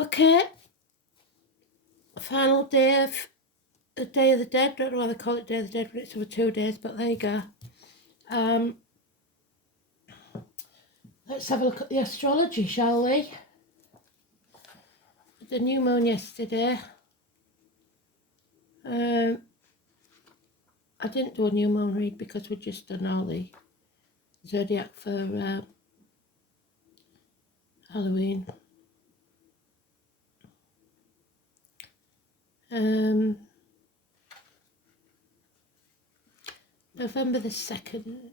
Okay, final day of the Day of the Dead. Don't know why they call it Day of the Dead when it's over 2 days, but there you go. Let's have a look at the astrology, shall we? The new moon yesterday. I didn't do a new moon read because we'd just done all the zodiac for Halloween. November the 2nd.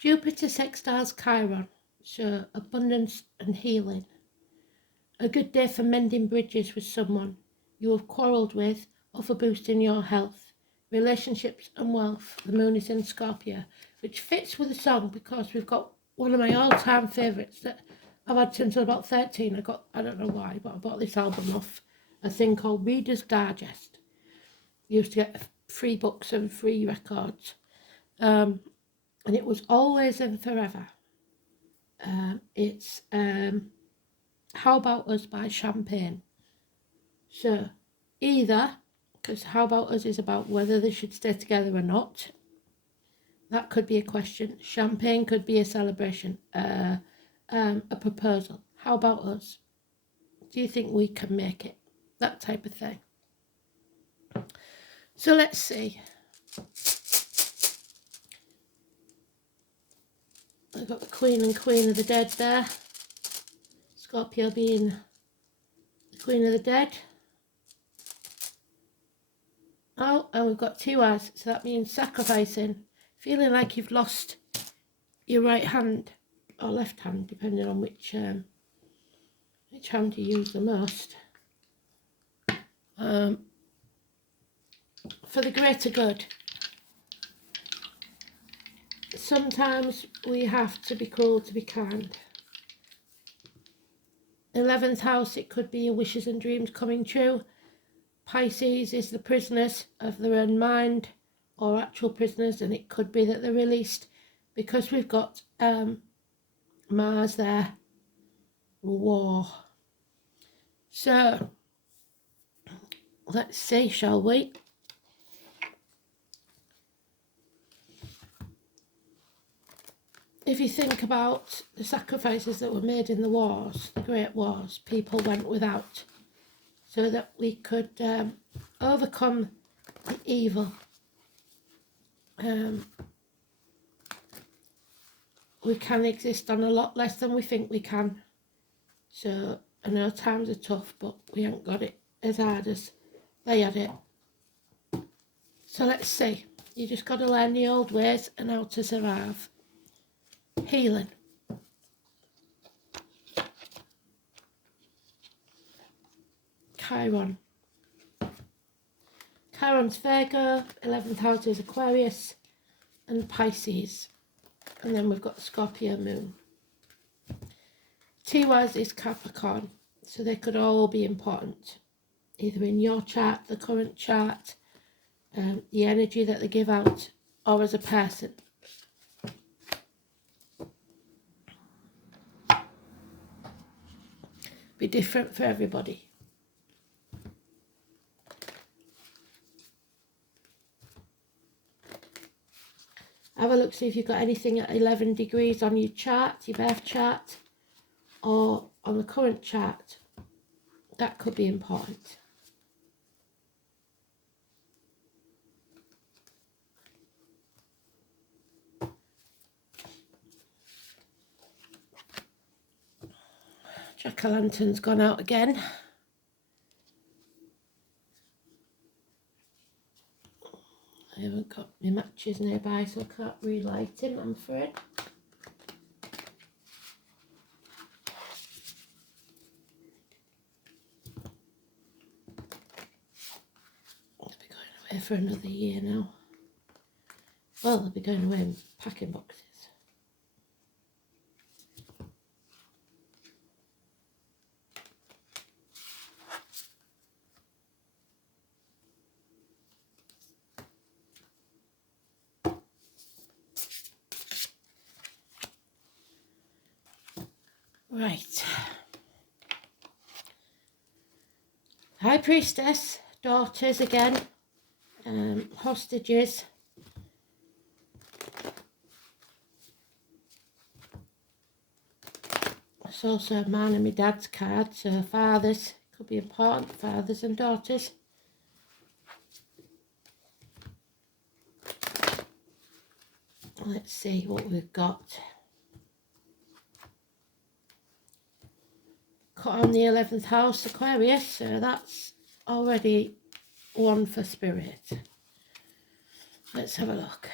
Jupiter sextiles Chiron, so abundance and healing. A good day for mending bridges with someone you have quarrelled with or for boosting your health. Relationships and wealth. The moon is in Scorpio, which fits with the song because we've got one of my all-time favourites that I've had since I was about 13. I don't know why, but I bought this album off a thing called Reader's Digest. You used to get free books and free records. And it was Always and Forever. It's How About Us by Champagne. So either, because How About Us is about whether they should stay together or not. That could be a question. Champagne could be a celebration, a proposal. How about us? Do you think we can make it? That type of thing. So let's see. I've got the Queen and Queen of the Dead there. Scorpio being the Queen of the Dead. Oh, and we've got 2 eyes, so that means sacrificing. Feeling like you've lost your right hand or left hand, depending on which hand you use the most. For the greater good. Sometimes we have to be cruel to be kind. 11th house, it could be your wishes and dreams coming true. Pisces is the prisoners of their own mind or actual prisoners, and it could be that they're released because we've got Mars there, war. So let's see, shall we? If you think about the sacrifices that were made in the wars, the great wars, people went without so that we could overcome the evil. We can exist on a lot less than we think we can. So I know times are tough, but we haven't got it as hard as they had it. So let's see. You just got to learn the old ways and how to survive. Healing. Chiron. Chiron's Virgo, 11th house is Aquarius and Pisces. And then we've got the Scorpio moon. 2 eyes is Capricorn, so they could all be important. Either in your chart, the current chart, the energy that they give out, or as a person. Be different for everybody. Have a look, see if you've got anything at 11 degrees on your chart, your birth chart, or on the current chart. That could be important. Jack-o'-lantern's gone out again. I haven't got my matches nearby, so I can't relight him, I'm afraid. I'll be going away for another year now. Well, I'll be going away in packing boxes. Right. High Priestess, daughters again, hostages. It's also a man and my dad's card, so fathers, could be important, fathers and daughters. Let's see what we've got. Cut on the 11th house, Aquarius, so that's already one for spirit. Let's have a look.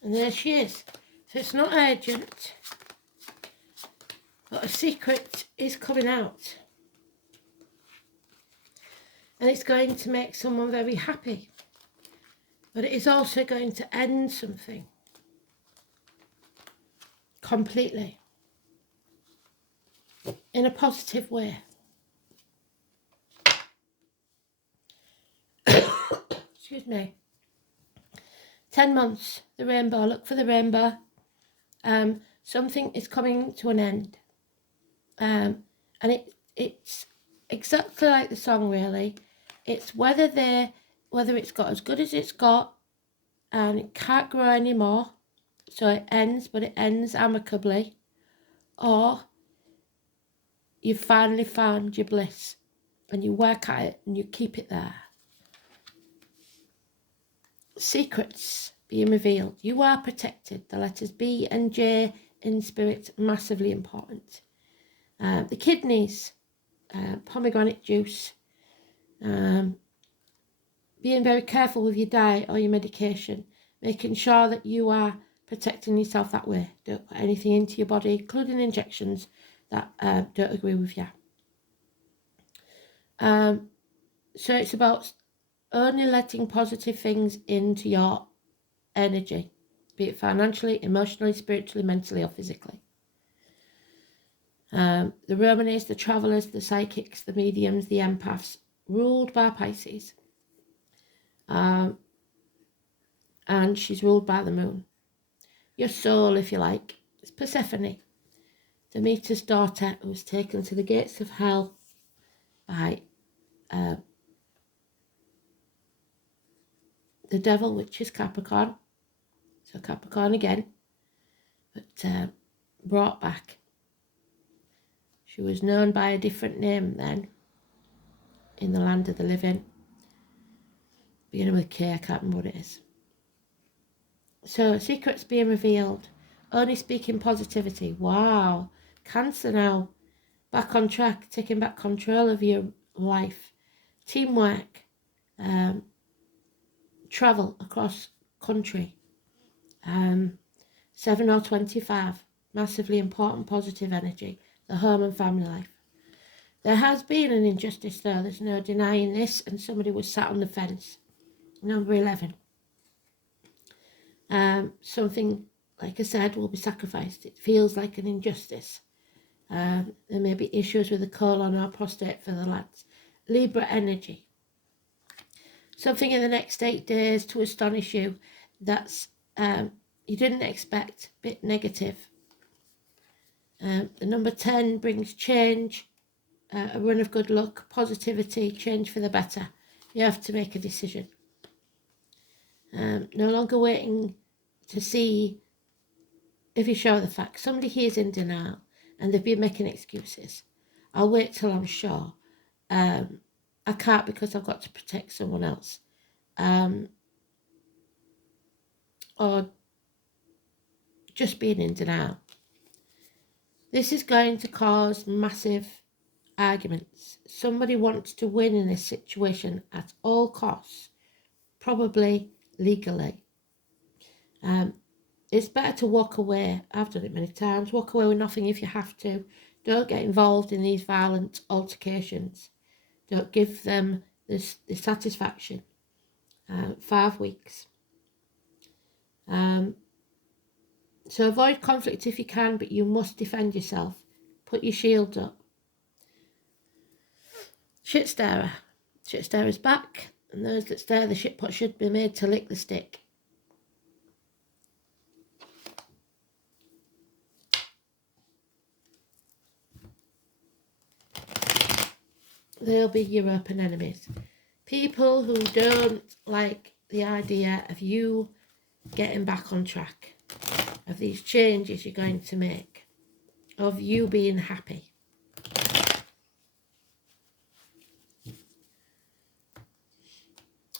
And there she is. So it's not urgent, but a secret is coming out. And it's going to make someone very happy. But it is also going to end something. Completely. In a positive way. Excuse me. 10 months, the rainbow, look for the rainbow. Something is coming to an end. And it's exactly like the song, really. It's whether it's got as good as it's got and it can't grow anymore, so it ends, but it ends amicably, or you've finally found your bliss and you work at it and you keep it there. Secrets being revealed. You are protected. The letters B and J in spirit, massively important. The kidneys, pomegranate juice. Being very careful with your diet or your medication. Making sure that you are protecting yourself that way. Don't put anything into your body, including injections, that don't agree with you. So it's about only letting positive things into your energy, be it financially, emotionally, spiritually, mentally, or physically. The Romanes, the travellers, the psychics, the mediums, the empaths, ruled by Pisces. And she's ruled by the moon. Your soul, if you like, is Persephone, Demeter's daughter, who was taken to the gates of hell by the devil, which is Capricorn. So Capricorn again, but brought back. She was known by a different name then in the land of the living. Beginning with K, I can't remember what it is. So secrets being revealed. Only speaking positivity. Wow. Cancer now. Back on track. Taking back control of your life. Teamwork. Travel across country. 7 or 25. Massively important positive energy. The home and family life. There has been an injustice though. There's no denying this. And somebody was sat on the fence. Number 11. Something, like I said, will be sacrificed. It feels like an injustice. There may be issues with the colon or prostate for the lads. Libra energy. Something in the next 8 days to astonish you that's you didn't expect, a bit negative. The number 10 brings change, a run of good luck, positivity, change for the better. You have to make a decision. No longer waiting to see if you show the facts. Somebody here is in denial and they've been making excuses. I'll wait till I'm sure. I can't because I've got to protect someone else. Or just being in denial. This is going to cause massive arguments. Somebody wants to win in this situation at all costs, probably legally. It's better to walk away. I've done it many times. Walk away with nothing if you have to. Don't get involved in these violent altercations. Don't give them the satisfaction. 5 weeks. So avoid conflict if you can, but you must defend yourself. Put your shield up. Shit starer. Shit starer's back, and those that stare the shit pot should be made to lick the stick. They'll be your open enemies. People who don't like the idea of you getting back on track, of these changes you're going to make, of you being happy.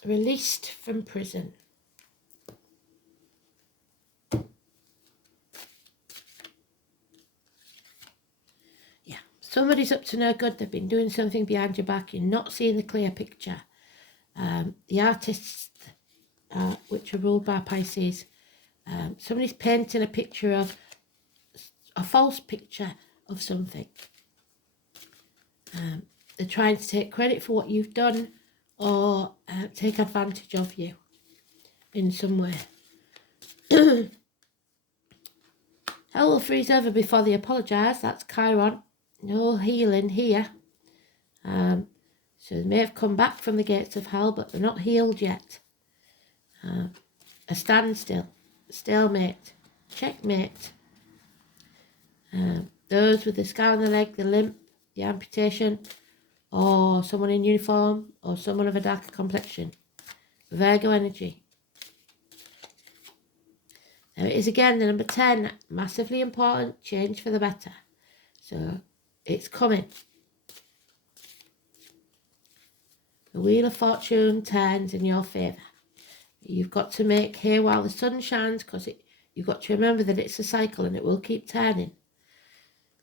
Released from prison. Somebody's up to no good. They've been doing something behind your back. You're not seeing the clear picture. The artists, which are ruled by Pisces, somebody's painting a picture of, a false picture of something. They're trying to take credit for what you've done, or take advantage of you in some way. Hell will freeze over before they apologise. That's Chiron. No healing here. So they may have come back from the gates of hell, but they're not healed yet. A standstill, stalemate, checkmate. Those with the scar on the leg, the limp, the amputation, or someone in uniform, or someone of a darker complexion. Virgo energy. There it is again, the number 10, massively important, change for the better. So it's coming. The Wheel of Fortune turns in your favour. You've got to make hay while the sun shines, because you've got to remember that it's a cycle and it will keep turning.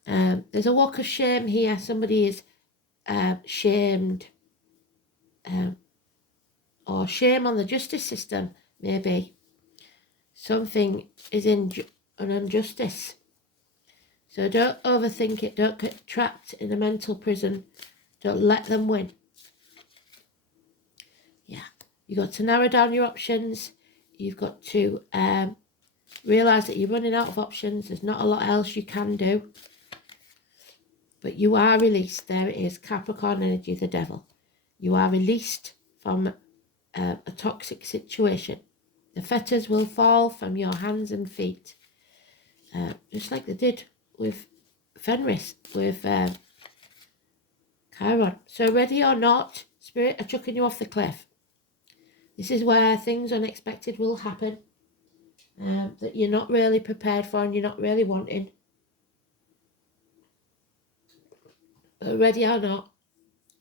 There's a walk of shame here. Somebody is shamed, or shame on the justice system, maybe. Something is in an injustice. So don't overthink it. Don't get trapped in a mental prison. Don't let them win. Yeah. You've got to narrow down your options. You've got to realise that you're running out of options. There's not a lot else you can do. But you are released. There it is. Capricorn energy, the devil. You are released from a toxic situation. The fetters will fall from your hands and feet. Just like they did with Fenris, with Chiron. So ready or not, Spirit are chucking you off the cliff. This is where things unexpected will happen, that you're not really prepared for and you're not really wanting. But ready or not,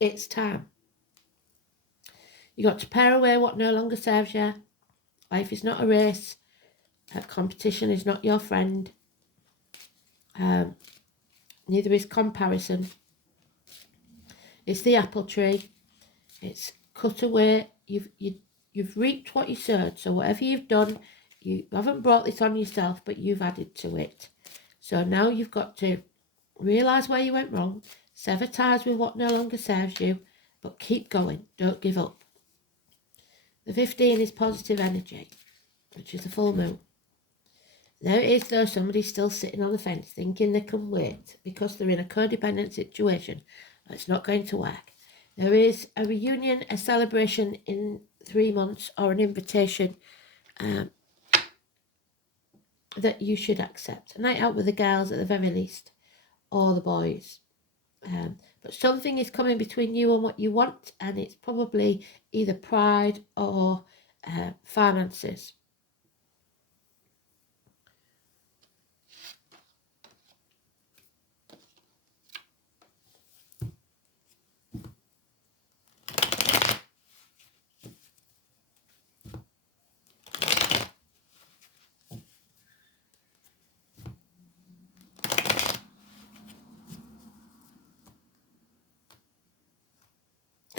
it's time. You got to pare away what no longer serves you. Life is not a race. Competition is not your friend. Neither is comparison. It's the apple tree. It's cut away. You've reaped what you sowed. So whatever you've done, you haven't brought this on yourself, but you've added to it. So now you've got to realise where you went wrong, sever ties with what no longer serves you, but keep going. Don't give up. The 15 is positive energy, which is the full moon. There it is, though, somebody's still sitting on the fence thinking they can wait because they're in a codependent situation. It's not going to work. There is a reunion, a celebration in 3 months, or an invitation that you should accept. A night out with the girls at the very least, or the boys. But something is coming between you and what you want, and it's probably either pride or finances.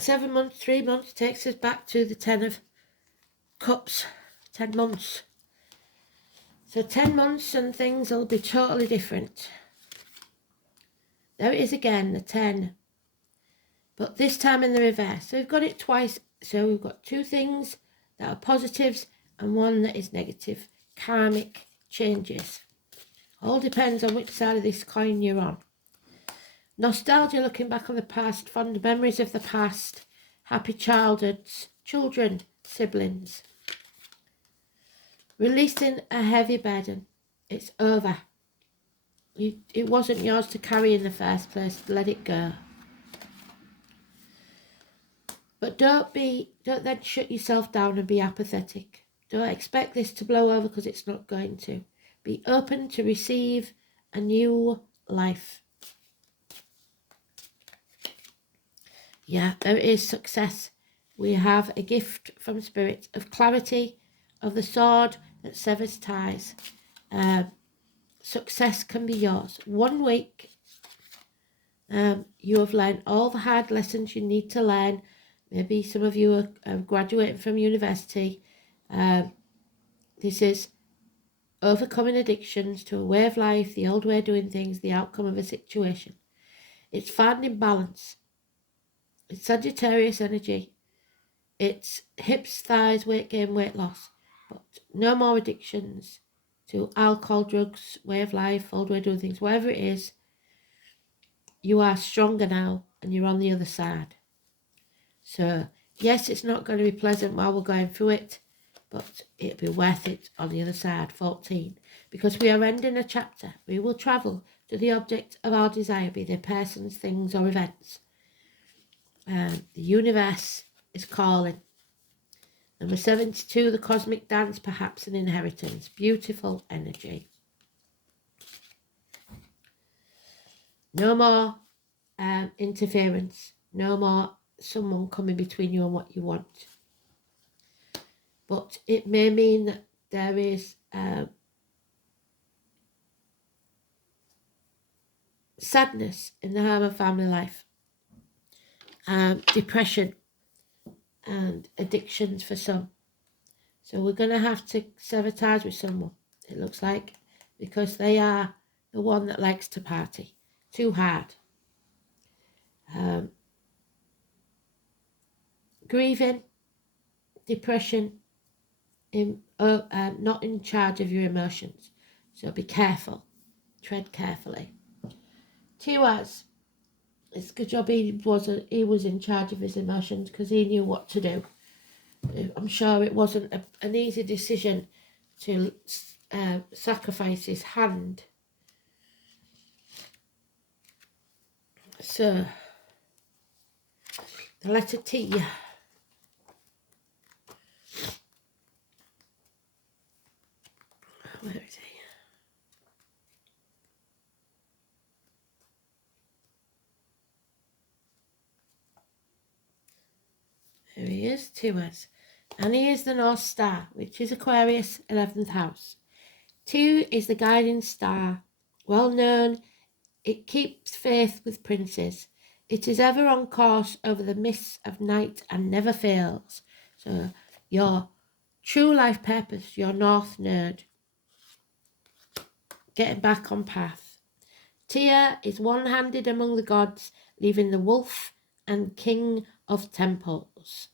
7 months, 3 months takes us back to the 10 of Cups, 10 months. So 10 months and things will be totally different. There it is again, the 10. But this time in the reverse. So we've got it twice. So we've got 2 things that are positives and 1 that is negative. Karmic changes. All depends on which side of this coin you're on. Nostalgia, looking back on the past, fond memories of the past, happy childhoods, children, siblings. Releasing a heavy burden. It's over. It wasn't yours to carry in the first place. Let it go. But don't then shut yourself down and be apathetic. Don't expect this to blow over, because it's not going to. Be open to receive a new life. Yeah, there is success. We have a gift from Spirit of clarity, of the sword that severs ties. Success can be yours. 1 week, you have learned all the hard lessons you need to learn. Maybe some of you are graduating from university. This is overcoming addictions to a way of life, the old way of doing things, the outcome of a situation. It's finding balance. It's Sagittarius energy. It's hips, thighs, weight gain, weight loss. But no more addictions to alcohol, drugs, way of life, old way of doing things, whatever it is. You are stronger now and you're on the other side. So, yes, it's not going to be pleasant while we're going through it, but it'll be worth it on the other side, 14. Because we are ending a chapter. We will travel to the object of our desire, be they persons, things or events. The universe is calling. Number 72, the cosmic dance, perhaps an inheritance. Beautiful energy. No more interference. No more someone coming between you and what you want. But it may mean that there is sadness in the home and family life. Depression and addictions for some. So we're going to have to sever ties with someone, it looks like, because they are the one that likes to party too hard. Grieving, depression, not in charge of your emotions. So be careful, tread carefully. Tiwaz, it's a good job he was in charge of his emotions, because he knew what to do. I'm sure it wasn't an easy decision to sacrifice his hand. So, the letter T. Where is he? Here he is, Tiwaz. And he is the North Star, which is Aquarius, 11th house. 2 is the guiding star. Well known, it keeps faith with princes. It is ever on course over the mists of night and never fails. So your true life purpose, your North Node. Getting back on path. Tia is one-handed among the gods, leaving the wolf and king of temples.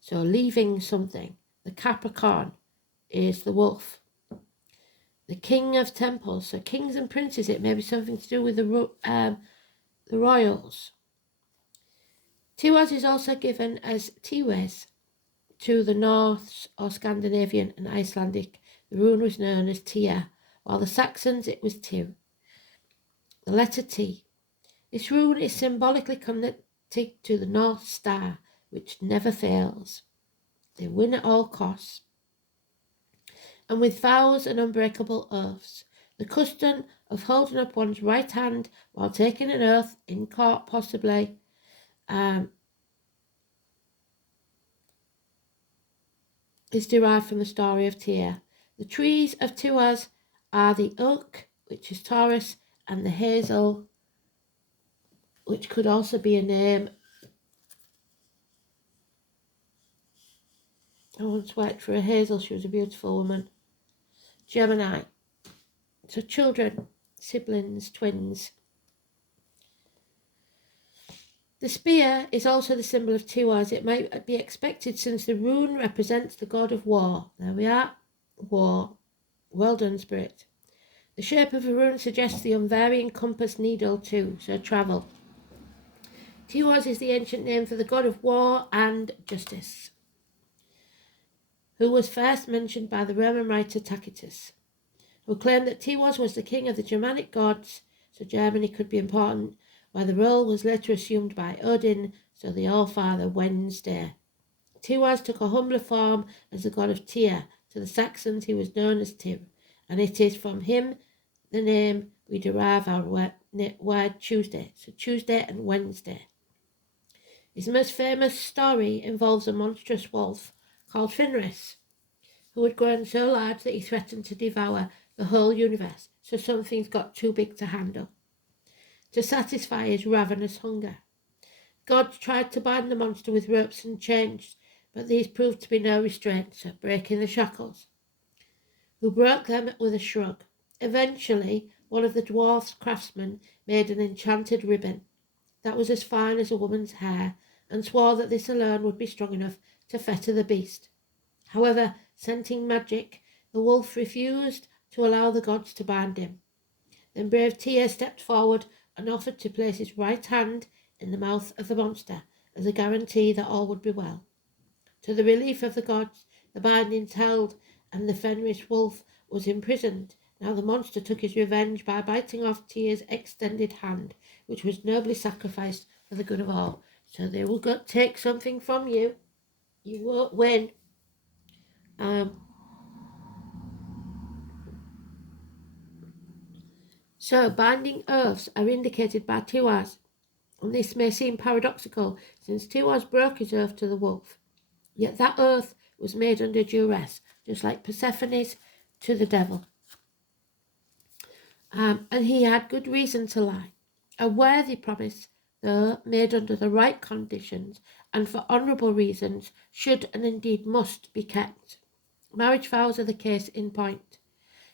So leaving something. The Capricorn is the wolf. The king of temples. So kings and princes, it may be something to do with the royals. Tiwaz is also given as Tiwes to the Norse or Scandinavian and Icelandic. The rune was known as Tia, while the Saxons it was Tiw. The letter T. This rune is symbolically connected to the North Star, which never fails. They win at all costs. And with vows and unbreakable oaths. The custom of holding up one's right hand while taking an oath, in court possibly, is derived from the story of Tyr. The trees of Tiwaz are the oak, which is Taurus, and the hazel, which could also be a name I once worked for a Hazel. She was a beautiful woman. Gemini. So children, siblings, twins. The spear is also the symbol of Tiwaz. It might be expected since the rune represents the god of war. There we are. War. Well done, Spirit. The shape of a rune suggests the unvarying compass needle too, so travel. Tiwaz is the ancient name for the god of war and justice, who was first mentioned by the Roman writer Tacitus, who claimed that Tiwaz was the king of the Germanic gods, so Germany could be important, where the role was later assumed by Odin, so the All-Father Wednesday. Tiwaz took a humbler form as the god of Tyr. To the Saxons he was known as Tyr, and it is from him the name we derive our word Tuesday, so Tuesday and Wednesday. His most famous story involves a monstrous wolf called Fenris, who had grown so large that he threatened to devour the whole universe, so some things got too big to handle. To satisfy his ravenous hunger, God tried to bind the monster with ropes and chains, but these proved to be no restraint, so breaking the shackles, who broke them with a shrug. Eventually, one of the dwarf's craftsmen made an enchanted ribbon that was as fine as a woman's hair, and swore that this alone would be strong enough to fetter the beast. However, scenting magic, the wolf refused to allow the gods to bind him. Then brave Tyr stepped forward and offered to place his right hand in the mouth of the monster as a guarantee that all would be well. To the relief of the gods, the bindings held, and the Fenris wolf was imprisoned. Now the monster took his revenge by biting off Tyr's extended hand, which was nobly sacrificed for the good of all. So they will take something from you. You won't win. So binding oaths are indicated by Tiwaz, and this may seem paradoxical since Tiwaz broke his oath to the wolf. Yet that oath was made under duress, just like Persephone's to the devil. And he had good reason to lie. A worthy promise, though made under the right conditions and for honourable reasons, should and indeed must be kept. Marriage vows are the case in point.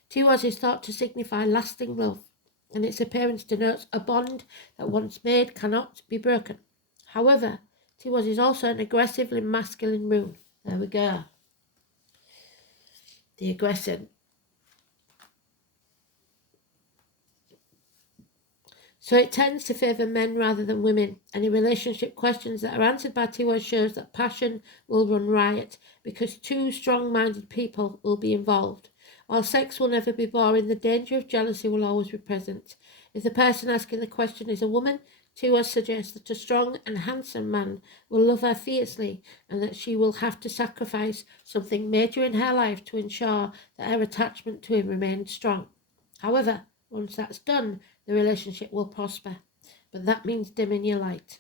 Tiwaz is thought to signify lasting love, and its appearance denotes a bond that once made cannot be broken. However, Tiwaz is also an aggressively masculine rune. There we go. The aggression. So it tends to favour men rather than women. Any relationship questions that are answered by Tiwaz shows that passion will run riot because two strong-minded people will be involved. While sex will never be boring, the danger of jealousy will always be present. If the person asking the question is a woman, Tiwaz suggests that a strong and handsome man will love her fiercely and that she will have to sacrifice something major in her life to ensure that her attachment to him remains strong. However, once that's done, the relationship will prosper, but that means dimming your light.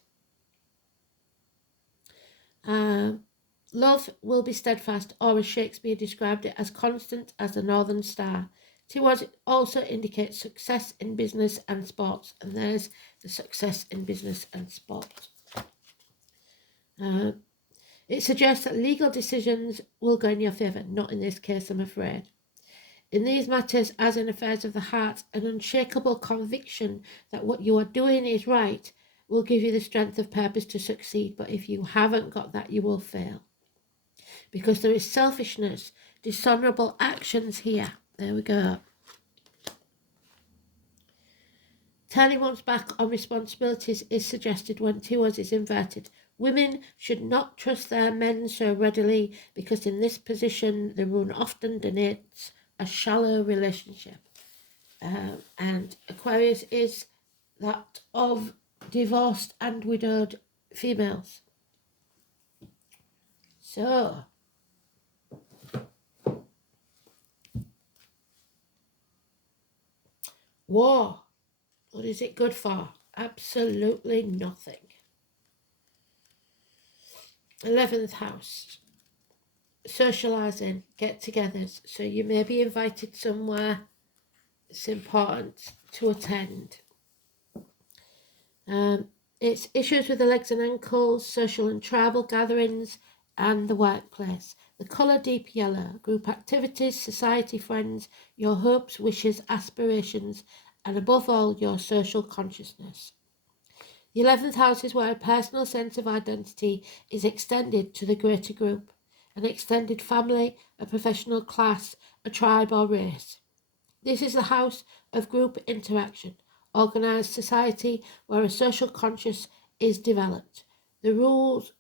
Love will be steadfast, or as Shakespeare described it, as constant as the northern star. Tiwaz also indicates success in business and sports, and there's the success in business and sports. It suggests that legal decisions will go in your favour, not in this case, I'm afraid. In these matters, as in affairs of the heart, an unshakable conviction that what you are doing is right will give you the strength of purpose to succeed. But if you haven't got that, you will fail. Because there is selfishness, dishonourable actions here. There we go. Turning one's back on responsibilities is suggested when Tiwaz is inverted. Women should not trust their men so readily because in this position the rune often denotes a shallow relationship. And Aquarius is that of divorced and widowed females. So, war. What is it good for? Absolutely nothing. 11th house. Socialising, get-togethers. So you may be invited somewhere. It's important to attend. It's issues with the legs and ankles, social and tribal gatherings, and the workplace. The colour deep yellow, group activities, society friends, your hopes, wishes, aspirations, and above all, your social consciousness. The 11th house is where a personal sense of identity is extended to the greater group, an extended family, a professional class, a tribe or race. This is the house of group interaction, organised society where a social conscience is developed. The rules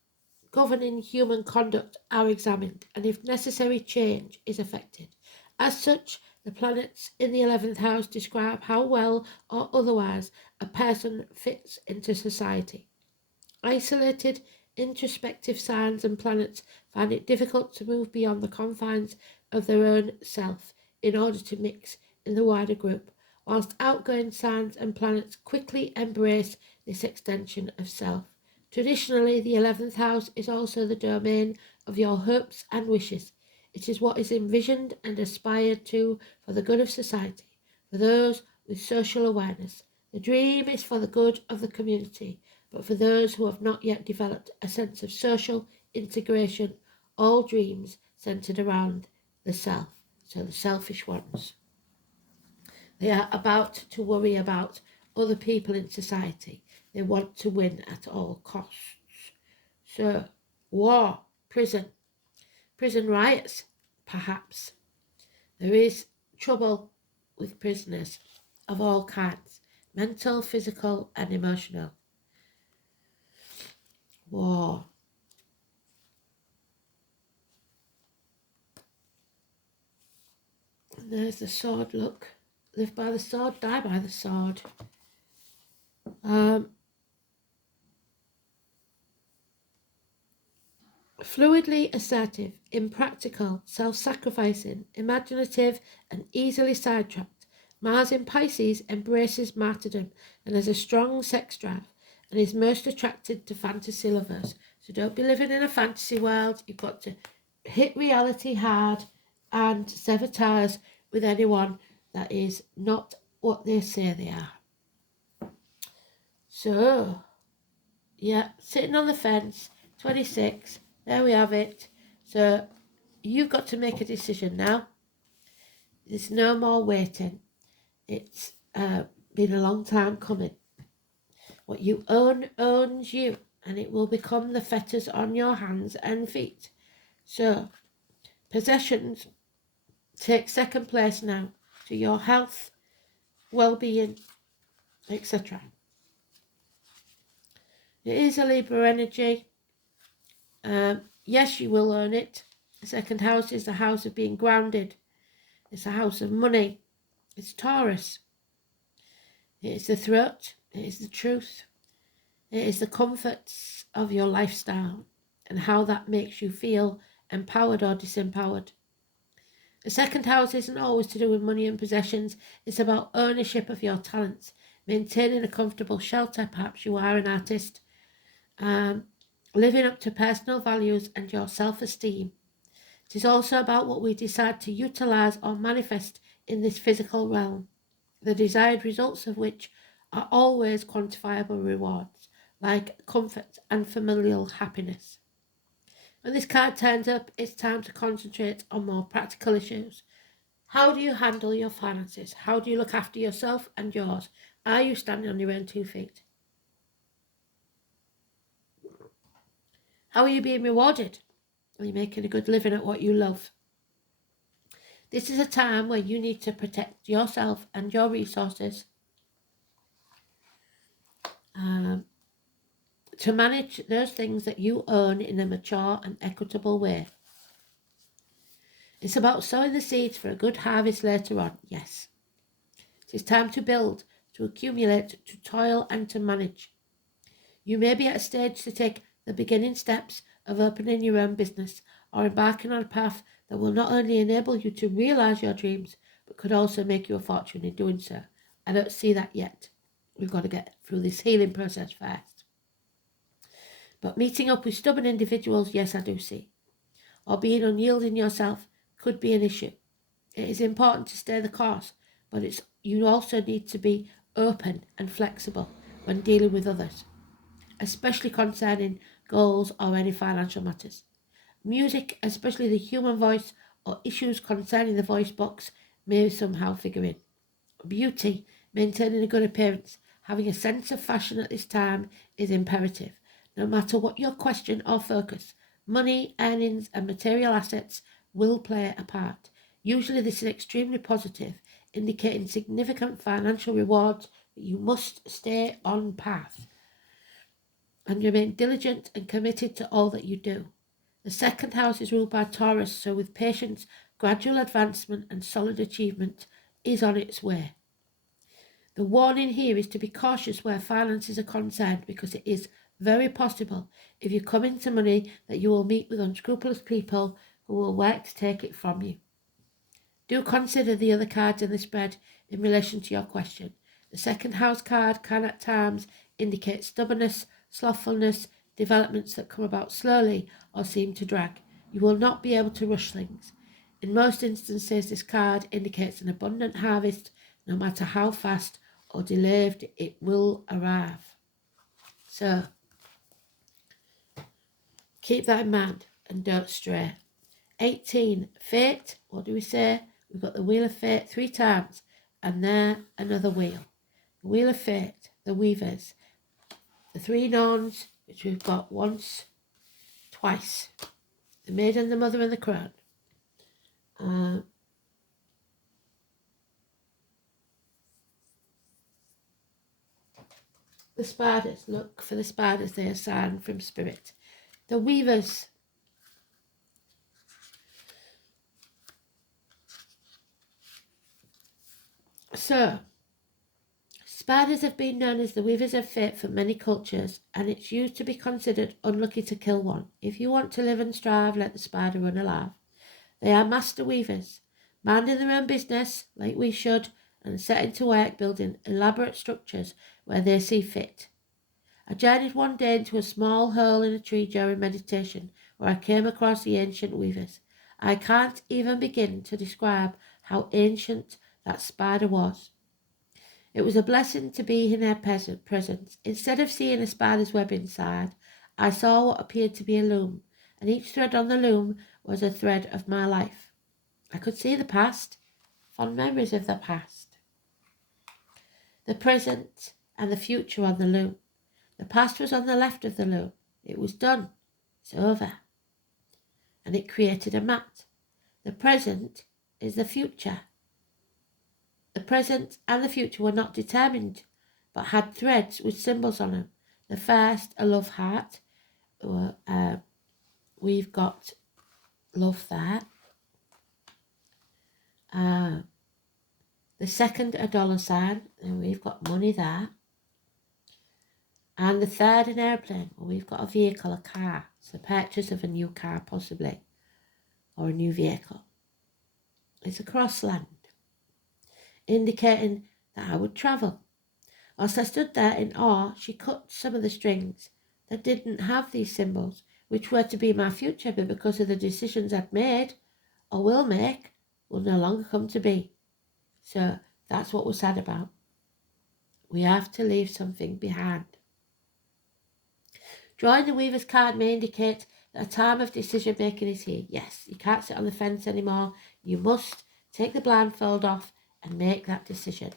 governing human conduct are examined, and if necessary, change is effected. As such, the planets in the 11th house describe how well or otherwise a person fits into society. Isolated, introspective signs and planets find it difficult to move beyond the confines of their own self in order to mix in the wider group, whilst outgoing signs and planets quickly embrace this extension of self. Traditionally, the 11th house is also the domain of your hopes and wishes. It is what is envisioned and aspired to for the good of society, for those with social awareness. The dream is for the good of the community, but for those who have not yet developed a sense of social integration, all dreams centered around the self, so the selfish ones. They are about to worry about other people in society. They want to win at all costs. So, war, prison riots, perhaps. There is trouble with prisoners of all kinds, mental, physical, and emotional. War. And there's the sword, look. Live by the sword, die by the sword. Fluidly assertive, impractical, self-sacrificing, imaginative, and easily sidetracked, Mars in Pisces embraces martyrdom and has a strong sex drive and is most attracted to fantasy lovers. So don't be living in a fantasy world. You've got to hit reality hard and sever ties with anyone that is not what they say they are. So, yeah, sitting on the fence, 26, there we have it. So, you've got to make a decision now. There's no more waiting. It's been a long time coming. What you own owns you, and it will become the fetters on your hands and feet. So, possessions take second place now to your health, well-being, etc. It is a Libra energy. Yes, you will earn it. The second house is the house of being grounded. It's a house of money. It's Taurus. It is the throat. It is the truth. It is the comforts of your lifestyle and how that makes you feel empowered or disempowered. The second house isn't always to do with money and possessions. It's about ownership of your talents, maintaining a comfortable shelter. Perhaps you are an artist. Living up to personal values and your self-esteem. It is also about what we decide to utilise or manifest in this physical realm, the desired results of which are always quantifiable rewards, like comfort and familial happiness. When this card turns up, it's time to concentrate on more practical issues. How do you handle your finances? How do you look after yourself and yours? Are you standing on your own 2 feet? How are you being rewarded? Are you making a good living at what you love? This is a time where you need to protect yourself and your resources to manage those things that you own in a mature and equitable way. It's about sowing the seeds for a good harvest later on, yes. It is time to build, to accumulate, to toil and to manage. You may be at a stage to take the beginning steps of opening your own business or embarking on a path that will not only enable you to realise your dreams, but could also make you a fortune in doing so. I don't see that yet. We've got to get through this healing process first. But meeting up with stubborn individuals, yes, I do see. Or being unyielding yourself could be an issue. It is important to stay the course, but you also need to be open and flexible when dealing with others, especially concerning goals or any financial matters. Music, especially the human voice, or issues concerning the voice box may somehow figure in. Beauty, maintaining a good appearance, having a sense of fashion at this time is imperative. No matter what your question or focus, money, earnings, and material assets will play a part. Usually this is extremely positive, indicating significant financial rewards, but you must stay on path and remain diligent and committed to all that you do. The second house is ruled by Taurus, so with patience, gradual advancement and solid achievement is on its way. The warning here is to be cautious where finances are concerned, because it is very possible, if you come into money, that you will meet with unscrupulous people who will work to take it from you. Do consider the other cards in the spread in relation to your question. The second house card can at times indicate stubbornness, slothfulness, developments that come about slowly or seem to drag. You will not be able to rush things. In most instances, this card indicates an abundant harvest, no matter how fast or delayed it will arrive. So, keep that in mind and don't stray. 18, fate. What do we say? We've got the wheel of fate 3 times, and there another wheel. The wheel of fate, the weavers, the 3 Norns, which we've got once, twice. The maiden, the mother, and the crown. The spiders, look for the spiders, they are sign from spirit. The weavers. So, spiders have been known as the weavers of fate for many cultures, and it's used to be considered unlucky to kill one. If you want to live and strive, let the spider run alive. They are master weavers, minding their own business, like we should, and setting to work building elaborate structures where they see fit. I journeyed one day into a small hole in a tree during meditation, where I came across the ancient weavers. I can't even begin to describe how ancient that spider was. It was a blessing to be in their presence. Instead of seeing a spider's web inside, I saw what appeared to be a loom, and each thread on the loom was a thread of my life. I could see the past, fond memories of the past, the present and the future on the loom. The past was on the left of the loom. It was done. It's over. And it created a mat. The present is the future. The present and the future were not determined, but had threads with symbols on them. The first, a love heart. We've got love there. The second, a dollar sign, and we've got money there. And the third, an airplane. Well, we've got a vehicle, a car. It's the purchase of a new car, possibly, or a new vehicle. It's a cross land, indicating that I would travel. Whilst I stood there in awe, she cut some of the strings that didn't have these symbols, which were to be my future, but because of the decisions I'd made, or will make, will no longer come to be. So that's what we're sad about. We have to leave something behind. Drawing the Weaver's card may indicate that a time of decision making is here. Yes, you can't sit on the fence anymore. You must take the blindfold off and make that decision.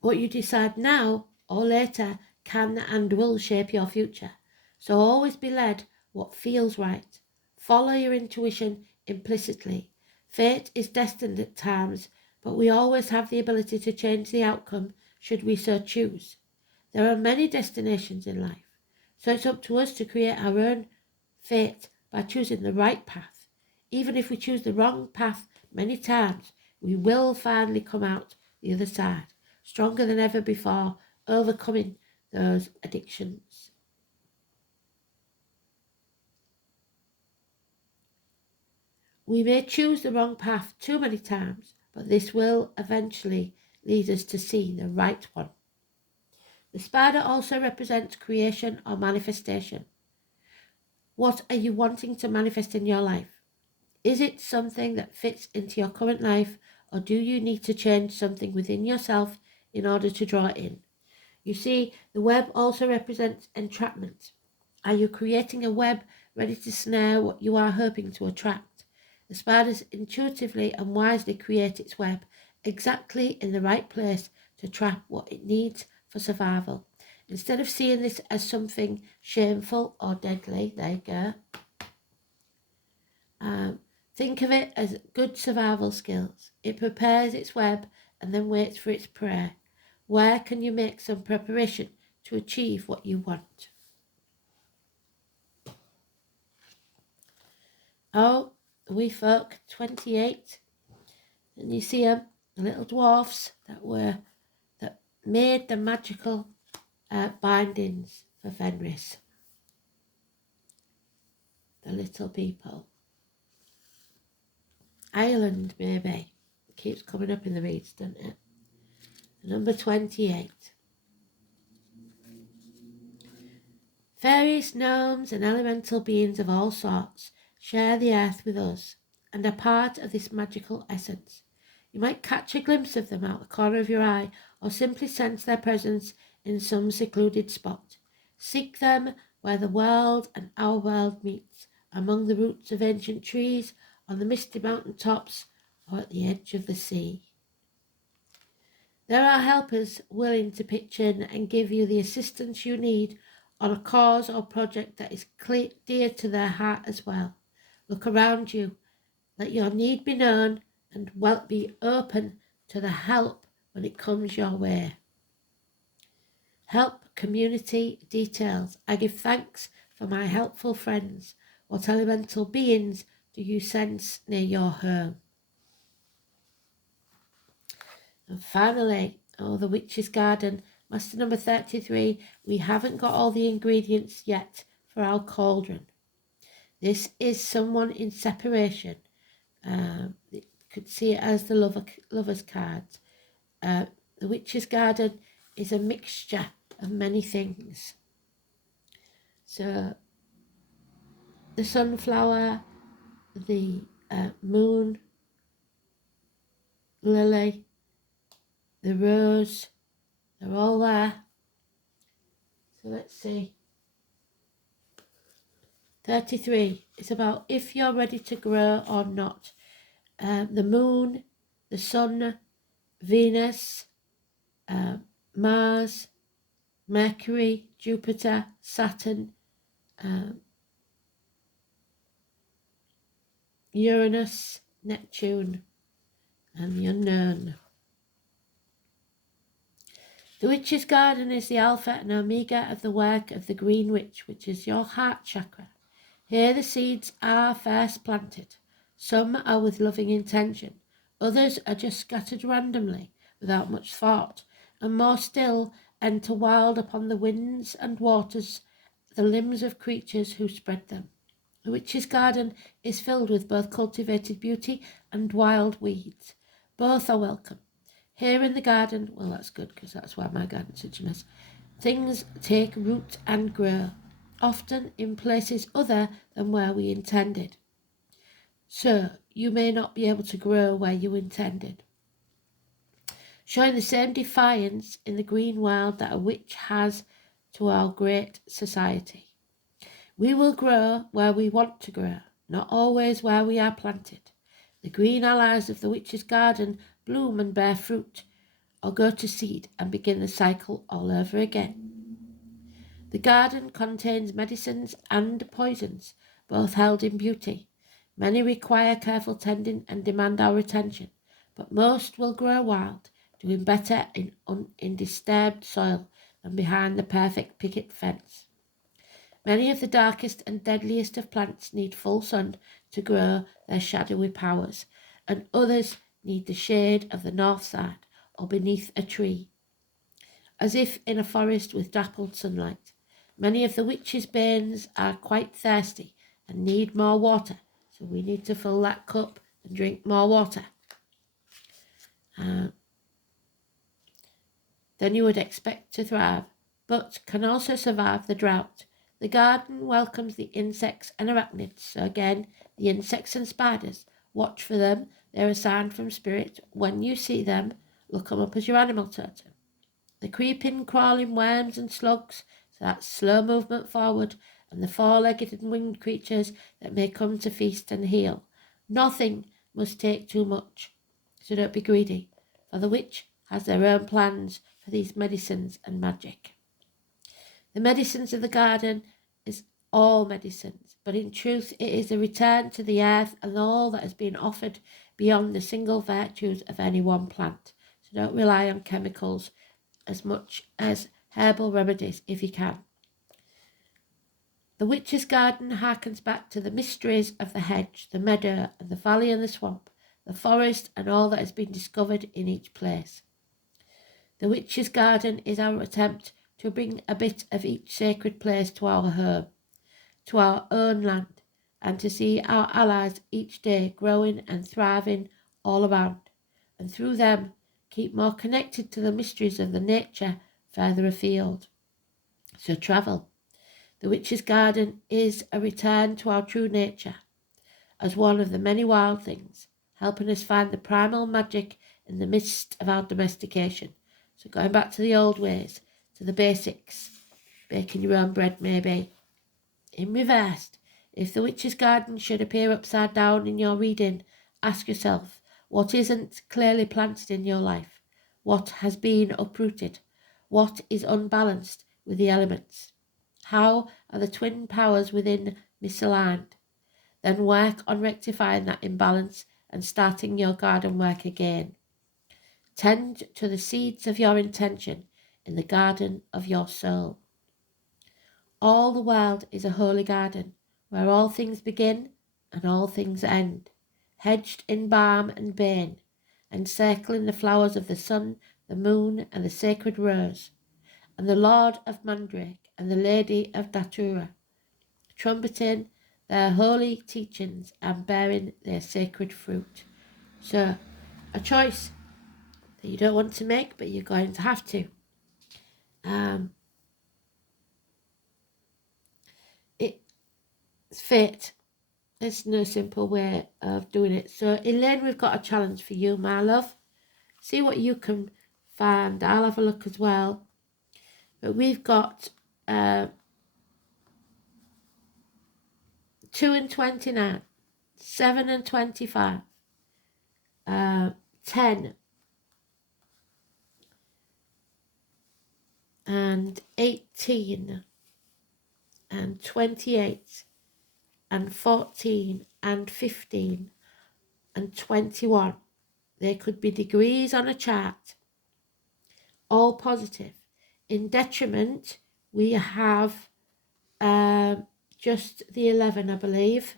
What you decide now or later can and will shape your future. So always be led what feels right. Follow your intuition implicitly. Fate is destined at times, but we always have the ability to change the outcome should we so choose. There are many destinations in life, so it's up to us to create our own fate by choosing the right path. Even if we choose the wrong path many times, we will finally come out the other side, stronger than ever before, overcoming those addictions. We may choose the wrong path too many times, but this will eventually lead us to see the right one. The spider also represents creation or manifestation. What are you wanting to manifest in your life? Is it something that fits into your current life, or do you need to change something within yourself in order to draw it in? You see, the web also represents entrapment. Are you creating a web ready to snare what you are hoping to attract? The spider intuitively and wisely creates its web exactly in the right place to trap what it needs for survival. Instead of seeing this as something shameful or deadly, there you go, think of it as good survival skills. It prepares its web and then waits for its prey. Where can you make some preparation to achieve what you want? Oh, we folk 28, and you see them, the little dwarfs that made the magical bindings for Fenris. The little people. Ireland, maybe. It keeps coming up in the reads, doesn't it? Number 28. Fairies, gnomes, and elemental beings of all sorts share the earth with us and are part of this magical essence. You might catch a glimpse of them out the corner of your eye or simply sense their presence in some secluded spot. Seek them where the world and our world meets, among the roots of ancient trees, on the misty mountain tops, or at the edge of the sea. There are helpers willing to pitch in and give you the assistance you need on a cause or project that is dear to their heart as well. Look around you, let your need be known, and be open to the help when it comes your way. Help community details. I give thanks for my helpful friends. What elemental beings do you sense near your home? And finally, the Witch's Garden, Master number 33, we haven't got all the ingredients yet for our cauldron. This is someone in separation. You could see it as the lover's card. The Witch's Garden is a mixture of many things. So, the sunflower, the moon, lily, the rose, they're all there. So let's see. 33 is about if you're ready to grow or not. The moon, the sun, Venus, Mars, Mercury, Jupiter, Saturn, Uranus, Neptune, and the unknown. The Witch's Garden is the alpha and omega of the work of the Green Witch, which is your heart chakra. Here the seeds are first planted. Some are with loving intention. Others are just scattered randomly, without much thought, and more still enter wild upon the winds and waters, the limbs of creatures who spread them. The Witch's Garden is filled with both cultivated beauty and wild weeds. Both are welcome. Here in the garden, well, that's good because that's where my garden situation is, things take root and grow, often in places other than where we intended. So, you may not be able to grow where you intended. Showing the same defiance in the green world that a witch has to our great society. We will grow where we want to grow, not always where we are planted. The green allies of the Witch's Garden bloom and bear fruit, or go to seed and begin the cycle all over again. The garden contains medicines and poisons, both held in beauty. Many require careful tending and demand our attention, but most will grow wild, doing better in disturbed soil than behind the perfect picket fence. Many of the darkest and deadliest of plants need full sun to grow their shadowy powers, and others need the shade of the north side or beneath a tree. As if in a forest with dappled sunlight, many of the witch's banes are quite thirsty and need more water, so we need to fill that cup and drink more water than you would expect to thrive, but can also survive the drought. The garden welcomes the insects and arachnids, so again, the insects and spiders. Watch for them. They're a sign from spirit. When you see them, look them up as your animal totem. the creeping, crawling worms and slugs, so that's slow movement forward, and the four-legged and winged creatures that may come to feast and heal. Nothing must take too much, so don't be greedy, for the witch has their own plans for these medicines and magic. The medicines of the garden is all medicines, but in truth it is a return to the earth and all that has been offered beyond the single virtues of any one plant. So don't rely on chemicals as much as herbal remedies if you can. The witch's garden harkens back to the mysteries of the hedge, the meadow, and the valley and the swamp, the forest, and all that has been discovered in each place. The witch's garden is our attempt to bring a bit of each sacred place to our home, to our own land, and to see our allies each day growing and thriving all around, and through them keep more connected to the mysteries of the nature further afield. So travel. The witch's garden is a return to our true nature as one of the many wild things, helping us find the primal magic in the midst of our domestication. So going back to the old ways, to the basics, baking your own bread maybe. In reverse, if the witch's garden should appear upside down in your reading, ask yourself, what isn't clearly planted in your life? What has been uprooted? What is unbalanced with the elements? How are the twin powers within misaligned? Then work on rectifying that imbalance and starting your garden work again. Tend to the seeds of your intention in the garden of your soul. All the world is a holy garden, where all things begin and all things end, hedged in balm and bane, encircling the flowers of the sun, the moon, and the sacred rose, and the Lord of Mandrake and the Lady of Datura, trumpeting their holy teachings and bearing their sacred fruit. So, a choice that you don't want to make, but you're going to have to. It's fate. There's no simple way of doing it. So, Elaine, we've got a challenge for you, my love. See what you can find. I'll have a look as well. But we've got 2 and 29, 7 and 25, 10 and 18 and 28 and 14 and 15 and 21. They could be degrees on a chart, all positive. In detriment, we have just the 11, I believe.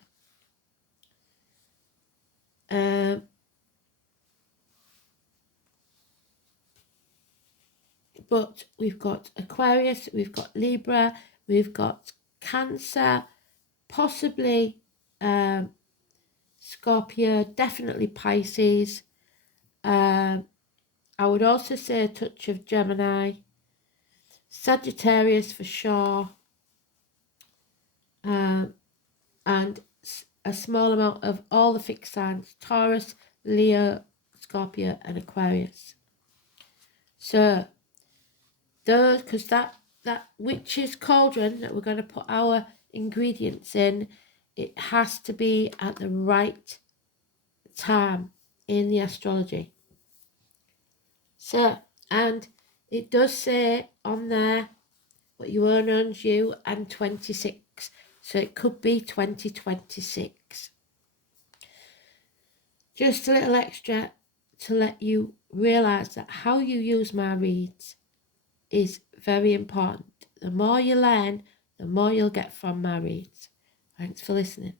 But we've got Aquarius, we've got Libra, we've got Cancer, possibly Scorpio, definitely Pisces. I would also say a touch of Gemini, Sagittarius for sure, and a small amount of all the fixed signs, Taurus, Leo, Scorpio and Aquarius. So those, because that witch's cauldron that we're going to put our ingredients in, it has to be at the right time in the astrology. So, and it does say on there what you own owns you and 26. So it could be 2026. Just a little extra to let you realise that how you use my reads is very important. The more you learn, the more you'll get from my reads. Thanks for listening.